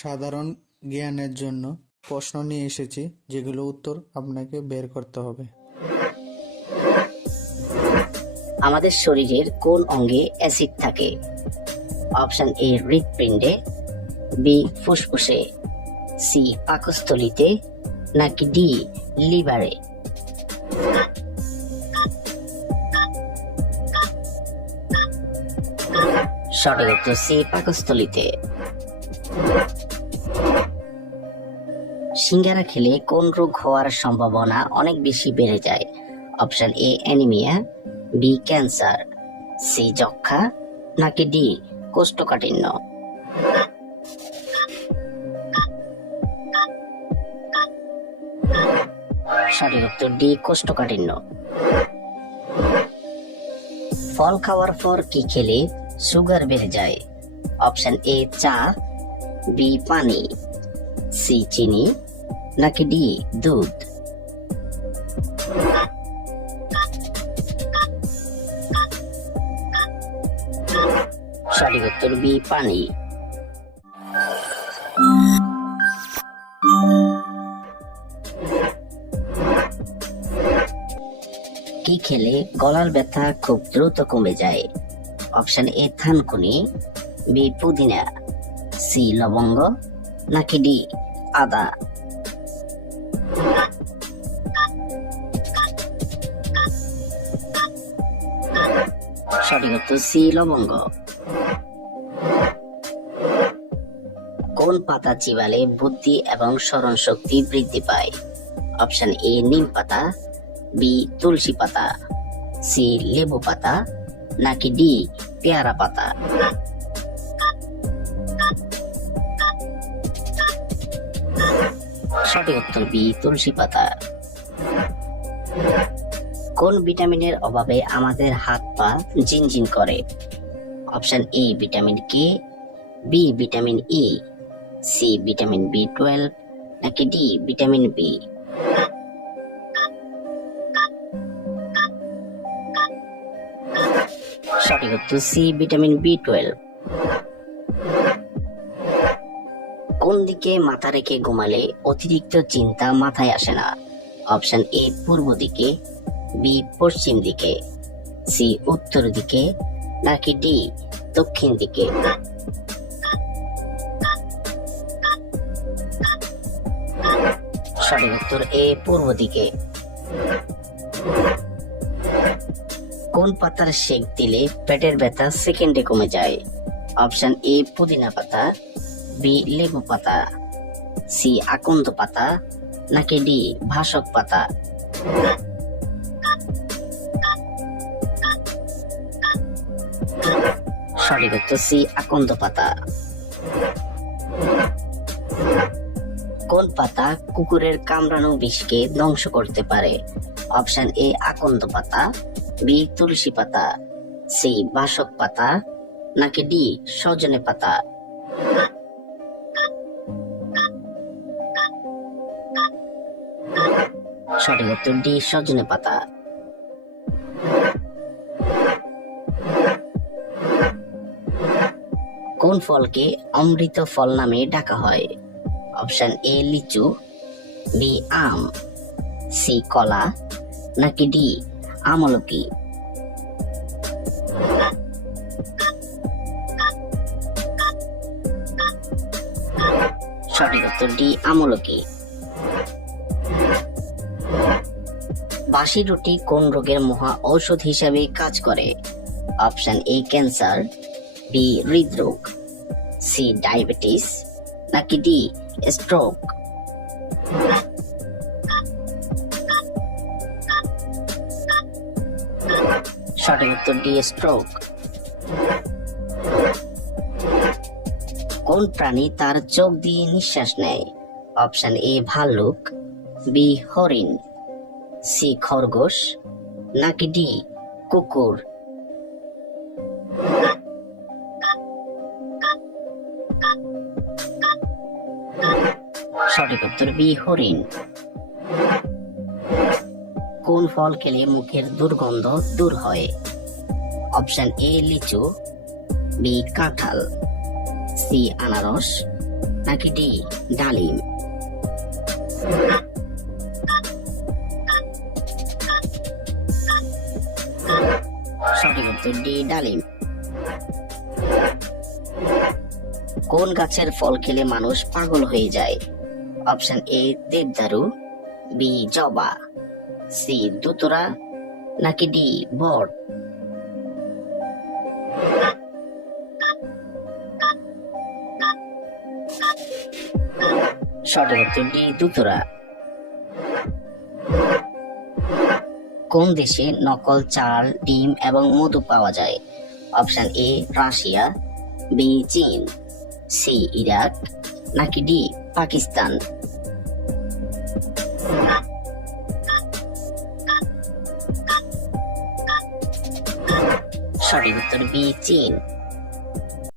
সাধারণ জ্ঞানের জন্য প্রশ্ন নিয়ে এসেছি, যেগুলো উত্তর আপনাকে বের করতে হবে। আমাদের শরীরের কোন অঙ্গে অ্যাসিড থাকে? অপশন এ হৃৎপিণ্ডে, বি ফুসফুসে, সি পাকস্থলীতে, নাকি ডি লিভারে? সঠিক উত্তর সি পাকস্থলীতে। সিঙ্গারা খেলে কোন রোগ হওয়ার সম্ভাবনা অনেক বেশি বেড়ে যায়? Option A anaemia, B cancer, C যক্ষা, নাকি ডি কোষ্ঠকাঠিন্য? সঠিক উত্তর ডি কোষ্ঠকাঠিন্য। ফল খাওয়ার পর কি খেলে সুগার বেড়ে যায়? অপশন এ চা, বি পানি, সি চিনি, নাকি ডি দুধ? সঠিক উত্তর বি পানি। কি খেলে গলার ব্যথা খুব দ্রুত কমে যায়? অপশন এ থানকুনি, বি পুদিনা, সি লবঙ্গ, নাকি ডি আদা? সঠিক উত্তর সি লবঙ্গ। কোন পাতা চিবালে বুদ্ধি এবং স্মরণ শক্তি বৃদ্ধি পায়? অপশন এ নিম পাতা, বি তুলসী পাতা, সি লেবু পাতা, নাকি ডি পেয়ারা পাতা? সঠিক উত্তর বি তুলসী পাতা। কোন ভিটামিনের অভাবে আমাদের হাত পা ঝিনঝিন করে? Option A vitamin K, B vitamin E, C vitamin বি12, নাকি ডি ভিটামিন বি? সঠিক উত্তর সি ভিটামিন বি12। কোন দিকে মাথা রেখে ঘুমালে অতিরিক্ত চিন্তা মাথায় আসে না? অপশন এ পূর্ব দিকে, বি পশ্চিম দিকে, সি উত্তর দিকে, নাকি ডি দক্ষিণ দিকে? সঠিক উত্তর এ পূর্ব দিকে। কোন পাতার সেক দিলে পেটের ব্যথা সেকেন্ডে কমে যায়? অপশন এ পুদিনা পাতা, বি লেবু পাতা, সি আকন্দ পাতা, নাকি ডি ভাসক পাতা? সঠিক উত্তর সি আকন্দ পাতা। কোন পাতা কুকুরের কামড়ানো বিষকে ধ্বংস করতে পারে? অপশন এ আকন্দ পাতা, বি তুলসী পাতা, সি বাসক পাতা, নাকি ডি সজনে পাতা? সঠিক উত্তর ডি সজনে পাতা। কোন ফলকে অমৃত ফল নামে ডাকা হয়? অপশন এ লিচু, বি আম, সি কলা, নাকি ডি আমলকি? সঠিক উত্তর ডি আমলকি। বাসি রুটি কোন রোগের মহা ঔষধ হিসাবে কাজ করে? অপশন এ ক্যান্সার, বি হৃদরোগ, সি ডায়াবেটিস, নাকি ডি স্ট্রোক? সঠিক উত্তর ডি স্ট্রোক। কোন প্রাণী তার চোখ দিয়ে নিঃশ্বাস নেয়? অপশন এ ভাল্লুক, বি হরিণ, সি খরগোশ, নাকি ডি কুকুর? সঠিক উত্তর বি হরিণ। কোন ফল খেলে মুখের দুর্গন্ধ দূর হয়? অপশন এ লিচু, বি কাঁঠাল, সি আনারস, নাকি ডি ডালিম? সঠিক উত্তর ডি ডালিম। কোন গাছের ফল খেলে মানুষ পাগল হয়ে যায়? অপশন এ দেবদারু, বি জবা, সি দুতরা, নাকি ডি বট? সঠিক উত্তর ডি দুতরা। কোন দেশে নকল চাল, ডিম এবং মধু পাওয়া যায়? অপশন এ রাশিয়া, বি চীন, সি ইরাক, নাকি ডি পাকিস্তান? সঠিক উত্তর বি চীন।